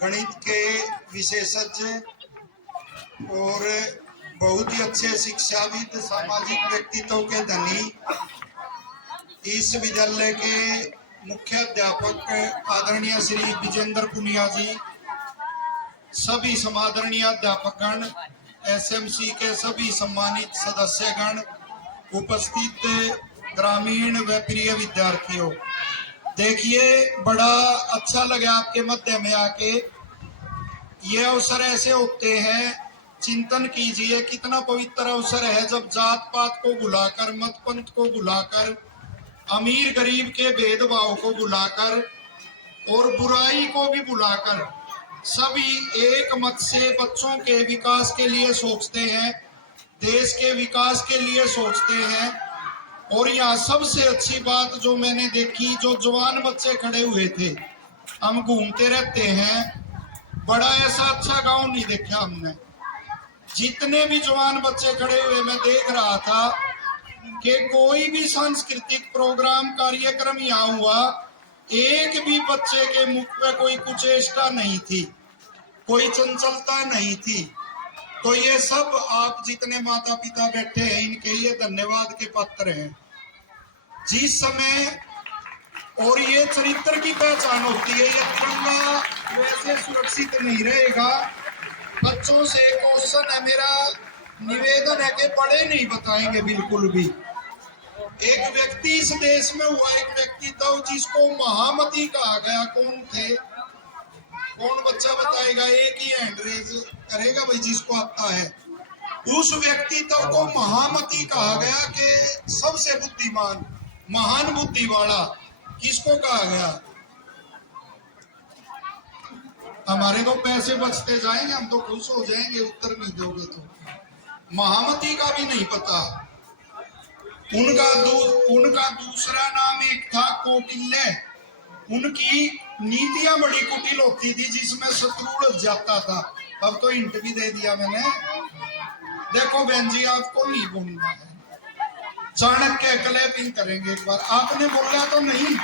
गणित के विशेषज्ञ और बहुत ही अच्छे शिक्षाविद, सामाजिक व्यक्तित्व के धनी, इस विद्यालय के मुख्य अध्यापक आदरणीय श्री विजेंद्र पुनिया जी, सभी समादरणीय अध्यापकगण, एसएमसी के सभी सम्मानित सदस्यगण, उपस्थित ग्रामीण व प्रिय विद्यार्थियों, देखिए बड़ा अच्छा लगा आपके मध्य में आके। ये अवसर ऐसे होते हैं, चिंतन कीजिए कितना पवित्र अवसर है जब जात पात को बुलाकर, मत पंथ को बुलाकर, अमीर गरीब के भेदभाव को बुलाकर और बुराई को भी बुलाकर सभी एक मत से बच्चों के विकास के लिए सोचते हैं, देश के विकास के लिए सोचते हैं। और यहाँ सबसे अच्छी बात जो मैंने देखी, जो जवान बच्चे खड़े हुए थे, हम घूमते रहते हैं, बड़ा ऐसा अच्छा गांव नहीं देखा हमने। जितने भी जवान बच्चे खड़े हुए मैं देख रहा था कि कोई भी सांस्कृतिक प्रोग्राम कार्यक्रम यहाँ हुआ, एक भी बच्चे के मुख पे कोई कुचेष्टा नहीं थी, कोई चंचलता नहीं थी। तो ये सब आप जितने माता पिता बैठे हैं, इनके ये धन्यवाद के पात्र हैं। जिस समय और ये चरित्र की पहचान होती है, ये तिरंगा वैसे सुरक्षित नहीं रहेगा। बच्चों से क्वेश्चन है, मेरा निवेदन है कि बड़े नहीं बताएंगे बिल्कुल भी। एक व्यक्ति इस देश में हुआ, एक व्यक्ति था जिसको महामती कहा गया। कौन थे? कौन बच्चा बताएगा? एक ही हैंड रेज करेगा भाई जिसको आता है। उस व्यक्तित्व को महामती कहा गया कि सबसे बुद्धिमान, महान बुद्धि वाला। किसको कहा गया? हमारे तो पैसे बचते जाएंगे, हम तो खुश हो जाएंगे उत्तर नहीं दोगे तो। महामती का भी नहीं पता। उनका दूसरा नाम एक था कौटिल्य। उनकी नीतियां बड़ी कुटिल होती थी, जिसमें शत्रु उलझ जाता था। अब तो हिंट भी दे दिया मैंने। देखो बहन जी, आपको नहीं बोलना है। चाणक्य, क्लैपिंग करेंगे एक बार। आपने बोला तो नहीं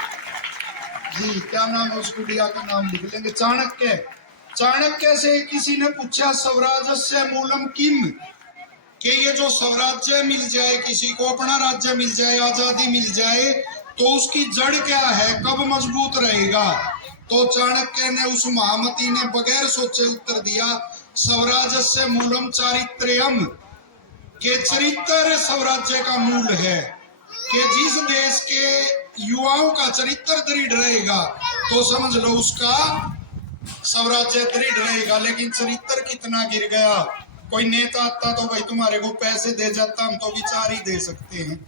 जी। क्या नाम है उस गुड़िया का? नाम लिख लेंगे, चाणक्य। चाणक्य से किसी ने पूछा स्वराज्यस्य मूलम किम, कि ये जो स्वराज्य मिल जाए, किसी को अपना राज्य मिल जाए, आजादी मिल जाए, तो उसकी जड़ क्या है, कब मजबूत रहेगा? तो चाणक्य ने, उस महामती ने बगैर सोचे उत्तर दिया, स्वराज्यस्य मूलम चारित्र्यम, के चरित्र स्वराज्य का मूल है। कि जिस देश के युवाओं का चरित्र दृढ़ रहेगा तो समझ लो उसका स्वराज्य दृढ़ रहेगा। लेकिन चरित्र कितना गिर गया। कोई नेता आता तो भाई तुम्हारे को पैसे दे जाता, हम तो विचार ही दे सकते हैं।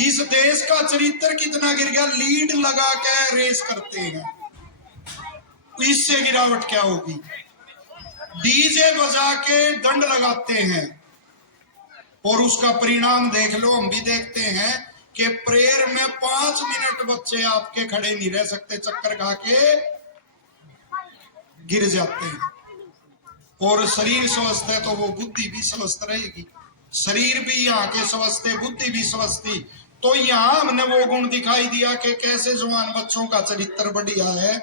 इस देश का चरित्र कितना गिर गया। लीड लगा के रेस करते हैं, इससे गिरावट क्या होगी? डीजे बजा के दंड लगाते हैं और उसका परिणाम देख लो। हम भी देखते हैं कि प्रेयर में 5 मिनट बच्चे आपके खड़े नहीं रह सकते, चक्कर खा के गिर जाते हैं। और शरीर स्वस्थ है तो वो बुद्धि भी स्वस्थ रहेगी। शरीर भी यहाँ के स्वस्थ है, बुद्धि भी स्वस्थ थी। तो यहाँ हमने वो गुण दिखाई दिया कि कैसे जवान बच्चों का चरित्र बढ़िया है।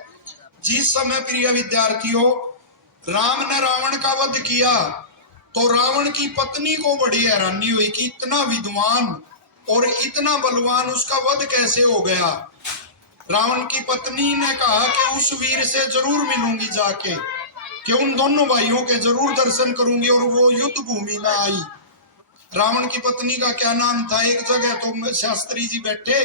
जिस समय प्रिय विद्यार्थियों, राम ने रावण का वध किया तो रावण की पत्नी को बड़ी हैरानी हुई कि इतना विद्वान और इतना बलवान, उसका वध कैसे हो गया। रावण की पत्नी ने कहा कि उस वीर से जरूर मिलूंगी जाके, कि उन दोनों भाइयों के जरूर दर्शन करूंगी। और वो युद्ध भूमि में आई। रावण की पत्नी का क्या नाम था? एक जगह तो शास्त्री जी बैठे,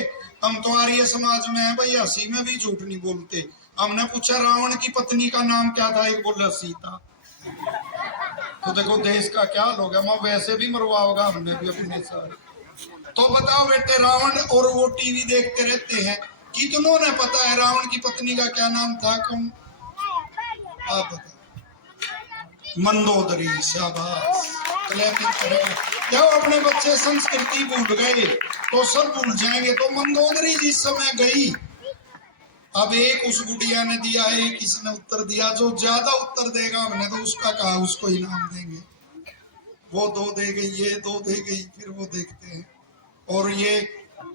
हम तो आर्य समाज में है भाई, हंसी में भी झूठ नहीं बोलते। हमने पूछा रावण की पत्नी का नाम क्या था? एक बोला सीता। तो देखो देश का क्या हो गया। मैं वैसे भी मरवाओगा हमने भी अपने साथ। तो बताओ बेटे, रावण, और वो टीवी देखते रहते हैं, कितनों ने पता है रावण की पत्नी का क्या नाम था? कौन? आप बताओ। मंदोदरी। शाबाश, क्लैपिंग करें। जब अपने बच्चे संस्कृति भूल गए तो सब भूल जाएंगे। तो मंदोदरी जिस समय गई, अब एक उस गुड़िया ने दिया है, एक इसने उत्तर दिया। जो ज्यादा उत्तर देगा हमने तो उसका कहा उसको इनाम देंगे। वो 2 दे गई, ये 2 दे गई, फिर वो देखते हैं। और ये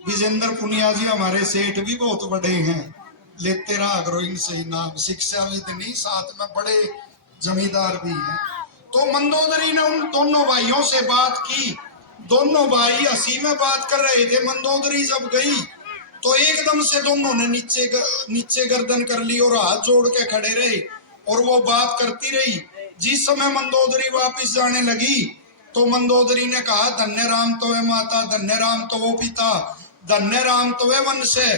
विजेंद्र पुनिया जी हमारे सेठ भी बहुत बड़े हैं। लेते रहा करो इनसे ही नाम, शिक्षाविद नहीं, साथ में बड़े जमींदार भी हैं। तो मंदोदरी ने उन दोनों भाइयों से बात की। दोनों भाई हंसी में बात कर रहे थे। मंदोदरी जब गई तो एकदम से दोनों ने नीचे गर्दन कर ली और हाथ जोड़ के खड़े रहे और वो बात करती रही। जिस समय मंदोदरी वापस जाने लगी तो मंदोदरी ने कहा, धन्य राम तो वे माता, धन्य राम तो वो पिता, धन्य राम तो वे वंश है,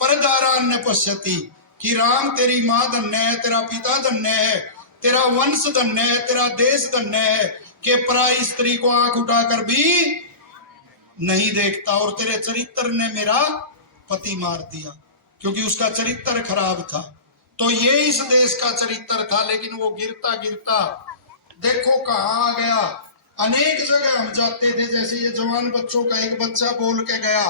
परदारान्य पश्यति। कि राम तेरी माँ धन्य है, तेरा पिता धन्य है, तेरा वंश धन्य है, तेरा देश धन्य है कि पराई स्त्री को आंख उठाकर भी नहीं देखता। और तेरे चरित्र ने मेरा पति मार दिया, क्योंकि उसका चरित्र खराब था। तो ये इस देश का चरित्र था, लेकिन वो गिरता गिरता देखो कहाँ आ गया। अनेक जगह हम जाते थे, जैसे ये जवान बच्चों का एक बच्चा बोल के गया,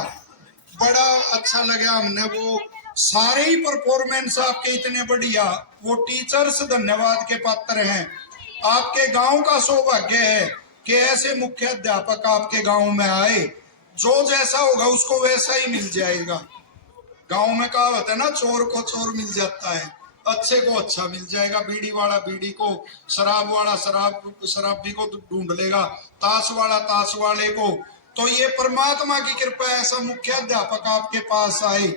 बड़ा अच्छा लगा हमने। वो सारे ही परफॉर्मेंस आपके इतने बढ़िया, वो टीचर्स धन्यवाद के पात्र हैं। आपके गांव का सौभाग्य है कि ऐसे मुख्य अध्यापक आपके गांव में आए। जो जैसा होगा उसको वैसा ही मिल जाएगा। गांव में कहावत है ना, चोर को चोर मिल जाता है, अच्छे को अच्छा मिल जाएगा। बीड़ी वाला बीड़ी को, शराब वाला शराबी को ढूंढ लेगा, ताश वाला ताश वाले को। तो ये परमात्मा की कृपा, ऐसा मुख्य अध्यापक आपके पास आए।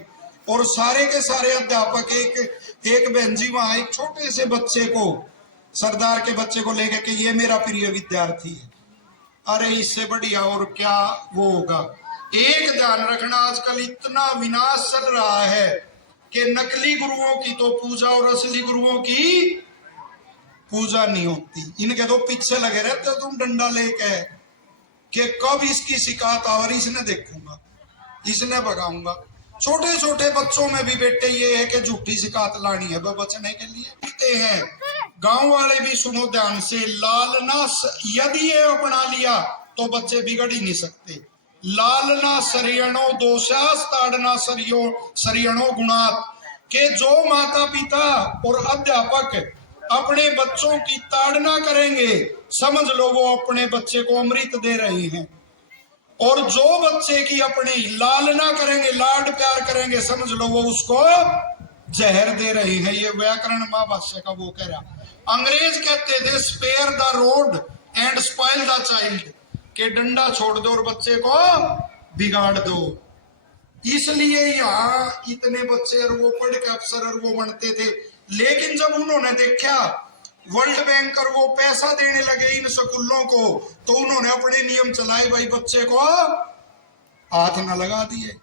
और सारे के सारे अध्यापक एक बहन जी वहां एक छोटे से बच्चे को, सरदार के बच्चे को लेकर के, ये मेरा प्रिय विद्यार्थी है। अरे इससे बढ़िया और क्या वो होगा। एक ध्यान रखना, आजकल इतना विनाश चल रहा है कि नकली गुरुओं की तो पूजा और असली गुरुओं की पूजा नहीं होती। इनके तो पीछे लगे रहते हो तुम डंडा लेके कि कब इसकी शिकायत और इसने देखूंगा, इसने भगाऊंगा। छोटे छोटे बच्चों में भी बेटे ये है कि झूठी शिकायत लानी है बचने के लिए हैं। गांव वाले भी सुनो ध्यान से, लालना यदि ये अपना लिया तो बच्चे बिगड़ ही नहीं सकते। लालना सरियणो दोषास ताड़ना सरियणो गुणात। के जो माता पिता और अध्यापक अपने बच्चों की ताड़ना करेंगे, समझ लो वो अपने बच्चे को अमृत दे रहे हैं। और जो बच्चे की अपने लालना करेंगे, लाड प्यार करेंगे, समझ लो वो उसको जहर दे रहे हैं। ये व्याकरण महाभाष्य का वो कह रहा। अंग्रेज कहते थे spare the rod and spoil the child, के डंडा छोड़ दो और बच्चे को बिगाड़ दो। इसलिए यहाँ इतने बच्चे और वो पढ़ के अफसर और वो बनते थे। लेकिन जब उन्होंने देखा वर्ल्ड बैंक और वो पैसा देने लगे इन स्कूलों को, तो उन्होंने अपने नियम चलाए, भाई बच्चे को हाथ न लगा दिए।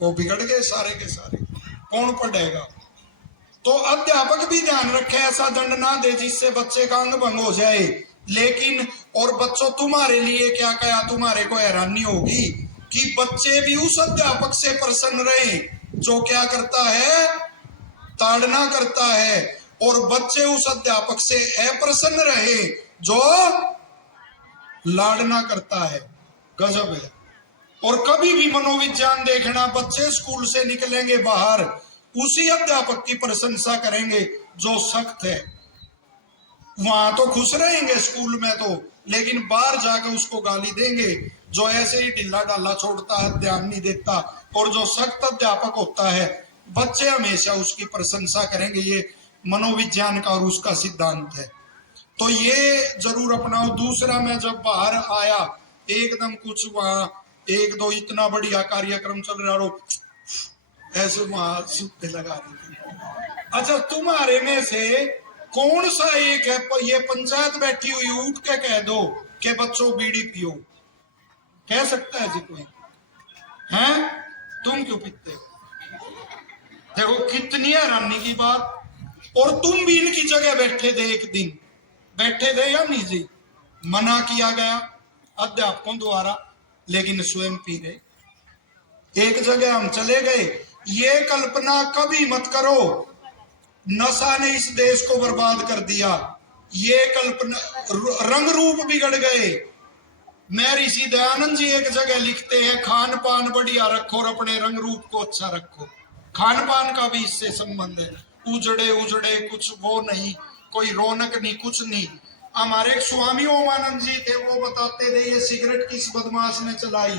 वो बिगड़ गए सारे के सारे, कौन पढ़ेगा। तो अध्यापक भी ध्यान रखे, ऐसा दंड ना दे जिससे बच्चे का अंग भंग हो जाए। लेकिन और बच्चों तुम्हारे लिए क्या कहा, तुम्हारे को हैरानी होगी कि बच्चे भी उस अध्यापक से प्रसन्न रहे जो क्या करता है, ताड़ना करता है, और बच्चे उस अध्यापक से अप्रसन्न रहे जो लाड़ना करता है। गजब है। और कभी भी मनोविज्ञान देखना, बच्चे स्कूल से निकलेंगे बाहर उसी अध्यापक की प्रशंसा करेंगे जो सख्त है। वहां तो खुश रहेंगे स्कूल में तो, लेकिन बाहर जाकर उसको गाली देंगे। जो ऐसे ही ढिल्ला डाला छोड़ता है, ध्यान नहीं देता, और जो सख्त अध्यापक होता है, बच्चे हमेशा उसकी प्रशंसा करेंगे। ये मनोविज्ञान का और उसका सिद्धांत है। तो ये जरूर अपनाओ। दूसरा, मैं जब बाहर आया एकदम कुछ वहां एक दो इतना बढ़िया कार्यक्रम चल रहा हो, ऐसे वहां सूखे लगा देते। अच्छा, तुम्हारे में से कौन सा एक है, ये पंचायत बैठी हुई, उठ के कह दो कि बच्चों बीड़ी पियो, कह सकता है जी कोई? हैं? तुम क्यों पीते? देखो कितनी हैरानी की बात। और तुम भी इनकी जगह बैठे थे, एक दिन बैठे थे या नहीं जी? मना किया गया अध्यापकों द्वारा, लेकिन स्वयं पी रहे। एक जगह हम चले गए। ये कल्पना कभी मत करो, नशा ने इस देश को बर्बाद कर दिया। ये कल्पना, रंग रूप बिगड़ गए। मैं ऋषि दयानंद जी एक जगह लिखते हैं, खान पान बढ़िया रखो और अपने रंग रूप को अच्छा रखो। खान पान का भी इससे संबंध है। उजड़े उजड़े कुछ वो नहीं, कोई रौनक नहीं, कुछ नहीं। हमारे एक स्वामी ओमानंद जी थे, वो बताते थे ये सिगरेट किस बदमाश ने चलाई,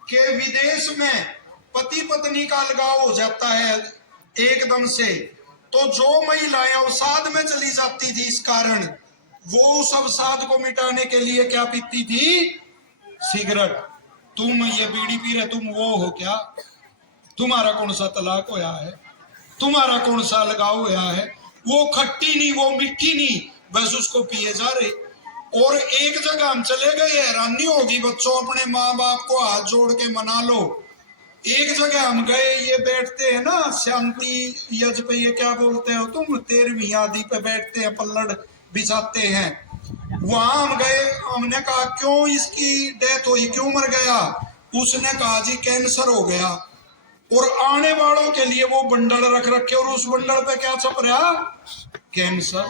कि विदेश में पति पत्नी का अलगाव हो जाता है एकदम से। तो जो महिलाएं अवसाद में चली जाती थी इस कारण, वो उस अवसाद को मिटाने के लिए क्या पीती थी? सिगरेट। तुम ये बीड़ी पी रहे, तुम वो हो क्या? तुम्हारा कौन सा तलाक होया है? तुम्हारा कौन सा लगाव होया है? वो खट्टी नहीं, वो मीठी नहीं, बस उसको पिए जा रहे। और एक जगह हम चले गए, हैरानी होगी बच्चों, अपने माँ बाप को हाथ जोड़ के मना लो। एक जगह हम गए, ये बैठते हैं ना शांति यज पे, ये क्या बोलते हो तुम, 13वीं आदि पे बैठते हैं, पल्लड़ बिछाते हैं। वहां हम गए, हमने कहा क्यों इसकी डेथ हुई, क्यों मर गया? उसने कहा जी कैंसर हो गया। और आने वालों के लिए वो बंडल रख रखे, और उस बंडल पे क्या छप रहा? कैंसर।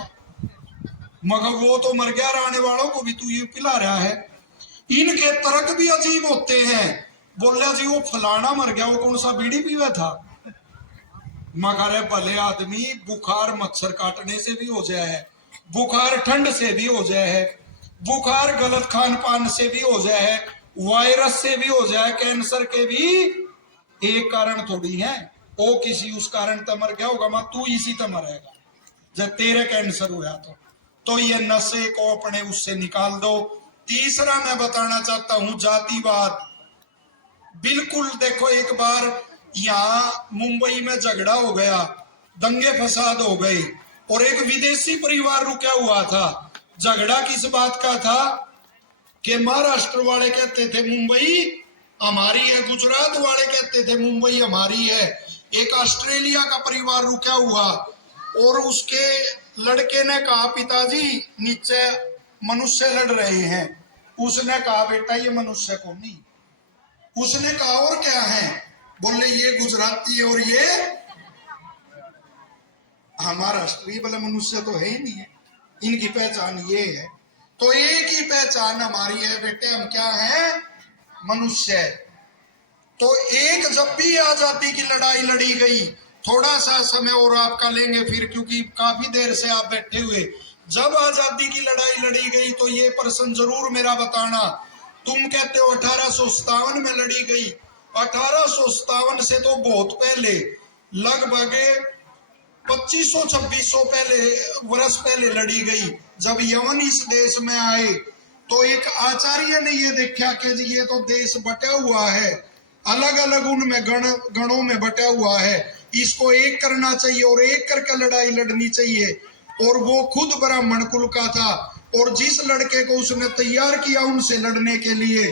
मगर वो तो मर गया, आने वालों को भी तू ये पिला रहा है। इनके तर्क भी अजीब होते हैं। बोला जी वो फलाना मर गया, वो कौन सा बीड़ी पीवा था? मगर भले आदमी, बुखार मच्छर काटने से भी हो जाए है, बुखार ठंड से भी हो जाए है, बुखार गलत खान पान से भी हो जाए है, वायरस से भी हो जाए, कैंसर के भी एक कारण थोड़ी है। वो किसी उस कारण तो मर गया होगा, मत तू इसी तो मरेगा जब तेरे कैंसर हुआ। तो ये नशे को अपने उससे निकाल दो। तीसरा मैं बताना चाहता हूं, जातिवाद। बिल्कुल देखो, एक बार यहाँ मुंबई में झगड़ा हो गया, दंगे फसाद हो गए, और एक विदेशी परिवार रुका हुआ था। झगड़ा किस बात का था कि महाराष्ट्र वाले कहते थे मुंबई हमारी है, गुजरात वाले कहते थे मुंबई हमारी है। एक ऑस्ट्रेलिया का परिवार रुका हुआ, और उसके लड़के ने कहा पिताजी नीचे मनुष्य लड़ रहे हैं। उसने कहा बेटा ये मनुष्य को नहीं। उसने कहा और क्या है? बोले ये गुजराती और ये हमारा राष्ट्रीय, बोले मनुष्य तो है ही नहीं है, इनकी पहचान ये है। तो एक ही पहचान हमारी है बेटे, हम क्या हैं? मनुष्य। तो एक जब भी आजादी की लड़ाई लड़ी गई, थोड़ा सा समय और आपका लेंगे फिर, क्योंकि काफी देर से आप बैठे हुए, जब आजादी की लड़ाई लड़ी गई तो ये प्रश्न जरूर मेरा बताना। तुम कहते हो 1857 में लड़ी गई, 1857 से तो बहुत पहले, लगभग 2500-2600 वर्ष पहले लड़ी गई। जब यवन इस देश में आए तो एक आचार्य ने ये देखा कि ये तो देश बटा हुआ है, अलग अलग उनमें गणों में बटा हुआ है, इसको एक करना चाहिए और एक करके लड़ाई लड़नी चाहिए। और वो खुद ब्राह्मण कुल का था, और जिस लड़के को उसने तैयार किया उनसे लड़ने के लिए,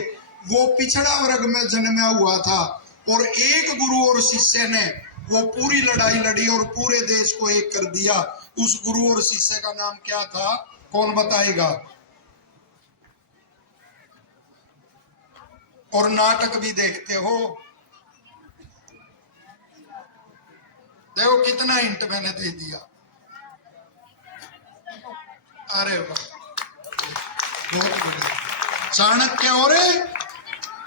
वो पिछड़ा वर्ग में जन्मा हुआ था। और एक गुरु और शिष्य ने वो पूरी लड़ाई लड़ी और पूरे देश को एक कर दिया। उस गुरु और शिष्य का नाम क्या था, कौन बताएगा? और नाटक भी देखते हो, देखो कितना हिंट मैंने दे दिया। अरे वाह, बहुत बढ़िया। चाणक्य और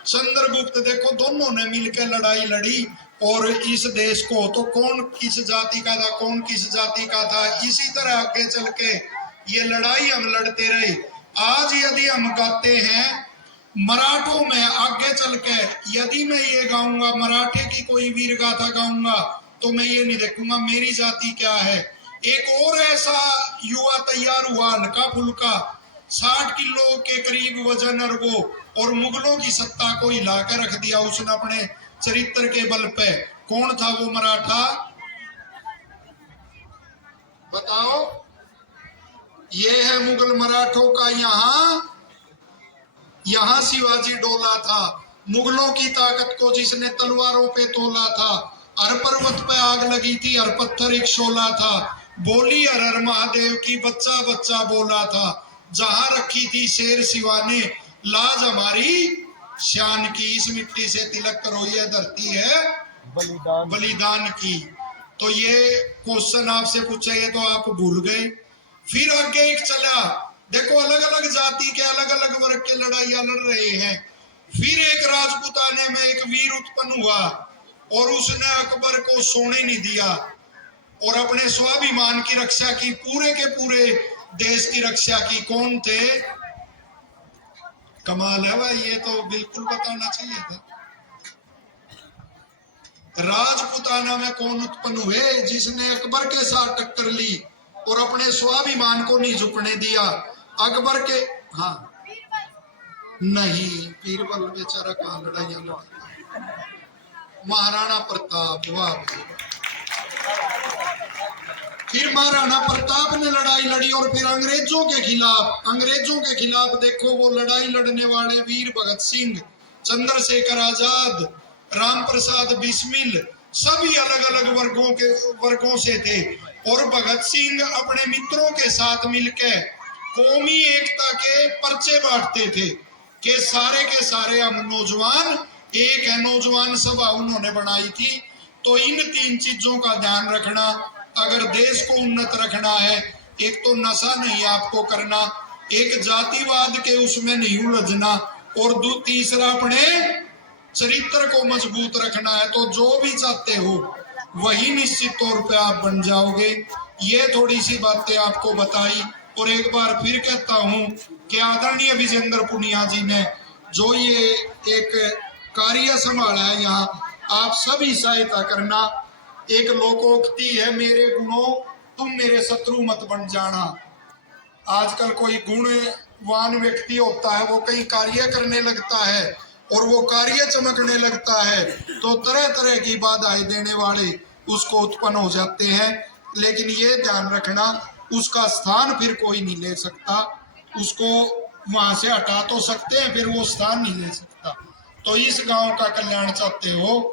चंद्रगुप्त, देखो दोनों ने मिलकर लड़ाई लड़ी और इस देश को, तो कौन किस जाति का था, कौन किस जाति का था, इसी तरह आगे चल के ये लड़ाई हम लड़ते रहे। आज यदि हम गाते हैं मराठों में, आगे चल के यदि मैं ये गाऊंगा, मराठे की कोई वीर गाथा गाऊंगा, तो मैं ये नहीं देखूंगा मेरी जाति क्या है। एक और ऐसा युवा तैयार हुआ, हल्का फुल्का, 60 किलो के करीब वजन और वो, और मुगलों की सत्ता को हिला कर रख दिया उसने अपने चरित्र के बल पे। कौन था वो मराठा, बताओ? ये है मुगल मराठों का यहाँ शिवाजी डोला था। मुगलों की ताकत को जिसने तलवारों पे तोला था, हर पर्वत पे आग लगी थी, हर पत्थर एक शोला था, बोली हर हर महादेव की बच्चा बच्चा बोला था, जहां रखी थी शेर शिवा ने लाज हमारी शान की, इस मिट्टी से तिलक करो ये धरती है बलिदान की। तो ये क्वेश्चन आपसे पूछा, ये तो आप भूल गए। फिर आगे एक चला, देखो अलग अलग जाति के अलग अलग वर्ग के लड़ाइयां लड़ रहे हैं। फिर एक राजपूताने में एक वीर उत्पन्न हुआ, और उसने अकबर को सोने नहीं दिया और अपने स्वाभिमान की रक्षा की, पूरे के पूरे देश की रक्षा की। कौन थे? कमाल है भाई, ये तो बिल्कुल बताना चाहिए था। राजपुताना में कौन उत्पन्न हुए जिसने अकबर के साथ टक्कर ली और अपने स्वाभिमान को नहीं झुकने दिया। अकबर के हाँ नहीं, बीरबल बेचारा कहाँ लड़ाइयां लड़ा। महाराणा प्रताप, वाह। फिर महाराणा प्रताप ने लड़ाई लड़ी और फिर अंग्रेजों के खिलाफ देखो वो लड़ाई लड़ने वाले वीर भगत सिंह, चंद्रशेखर आजाद, राम प्रसाद बिस्मिल सभी अलग अलग वर्गों से थे। और भगत सिंह अपने मित्रों के साथ मिलकर कौमी एकता के पर्चे बांटते थे कि के सारे हम नौजवान एक है। नौजवान सभा उन्होंने बनाई थी। तो इन 3 चीजों का ध्यान रखना अगर देश को उन्नत रखना है। एक तो नशा नहीं आपको करना, एक जातिवाद के उसमें नहीं उलझना, और तीसरा अपने चरित्र को मजबूत रखना है। तो जो भी चाहते हो वही निश्चित तौर पे आप बन जाओगे। ये थोड़ी सी बातें आपको बताई। और एक बार फिर कहता हूं कि आदरणीय विजेंद्र पुनिया जी ने जो ये एक कार्य संभाला है, यहाँ आप सभी सहायता करना। एक लोकोक्ति है, मेरे गुणों तुम मेरे शत्रु मत बन जाना। आजकल कोई गुणवान व्यक्ति होता है, वो कहीं कार्य करने लगता है और वो कार्य चमकने लगता है तो तरह तरह की बाधाएं देने वाले उसको उत्पन्न हो जाते हैं। लेकिन ये ध्यान रखना उसका स्थान फिर कोई नहीं ले सकता। उसको वहां से हटा तो सकते हैं, फिर वो स्थान नहीं ले सकता। तो इस गांव का कल्याण चाहते हो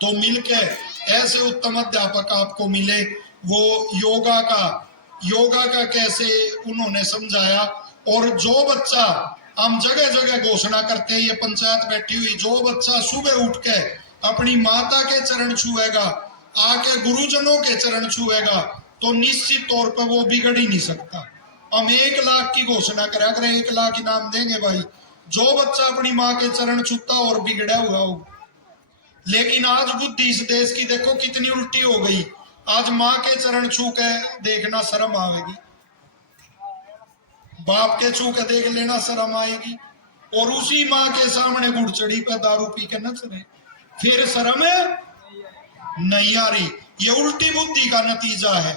तो मिलकर ऐसे उत्तम अध्यापक आपको मिले। वो योगा का कैसे उन्होंने समझाया। और जो बच्चा हम जगह जगह घोषणा करते हैं, ये पंचायत बैठी हुई, जो बच्चा सुबह उठ के अपनी माता के चरण छुएगा, आके गुरुजनों के चरण छुएगा, तो निश्चित तौर पर वो बिगड़ ही नहीं सकता। हम 1 लाख की घोषणा करा करें, 1 लाख इनाम देंगे भाई, जो बच्चा अपनी माँ के चरण छूता और बिगड़ा हुआ हो। लेकिन आज बुद्धि इस देश की देखो कितनी उल्टी हो गई। आज माँ के चरण छू के देखना शर्म आएगी, बाप के छू के देख लेना शर्म आएगी, और उसी माँ के सामने गुड़चड़ी पे दारू पी के नच रहे, फिर शर्म नहीं आ रही। ये उल्टी बुद्धि का नतीजा है।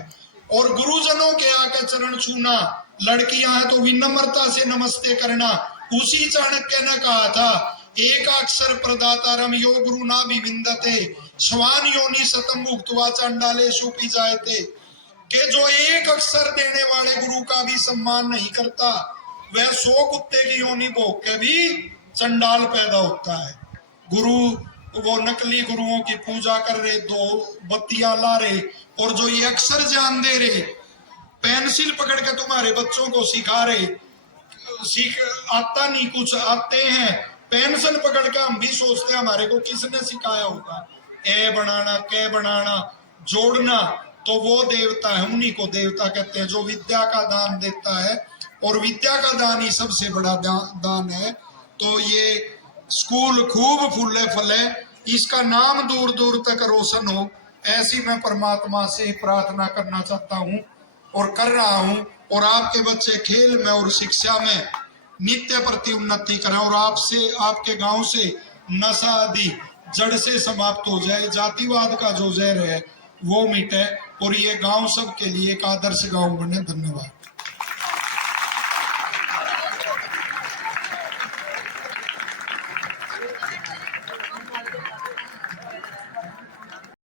और गुरुजनों के आके चरण छूना, लड़कियां हैं तो विनम्रता से नमस्ते करना। उसी चाणक्य ने कहा था, एक अक्षर प्रदातारम यो गुरु ना विविंदते श्वान योनि सतम भुक्त्वा चांडालेषु पी जायते। कि जो एक अक्षर देने वाले गुरु का भी सम्मान नहीं करता, वह 100 कुत्ते की योनि भोग के भी चंडाल पैदा होता है। गुरु वो नकली गुरुओं की पूजा कर रहे, 2 बत्तियां ला रहे, और जो ये अक्षर जान दे रहे, पेंसिल पकड़ के तुम्हारे बच्चों को सिखा रहे, आता नहीं कुछ आते हैं, पेंसिल पकड़ के हम भी सोचते हैं हमारे को किसने सिखाया होगा, ए बनाना, के बनाना, जोड़ना। तो वो देवता है, उन्हीं को देवता कहते हैं जो विद्या का दान देता है, और विद्या का दान ही सबसे बड़ा दान है। तो ये स्कूल खूब फूले फले, इसका नाम दूर दूर तक रोशन हो, ऐसी मैं परमात्मा से प्रार्थना करना चाहता हूँ और कर रहा हूँ। और आपके बच्चे खेल में और शिक्षा में नित्य प्रति उन्नति करें, और आपसे, आपके गांव से नशा आदि जड़ से समाप्त हो जाए, जातिवाद का जो जहर है वो मिटे, और ये गांव सबके लिए एक आदर्श गांव बने। धन्यवाद।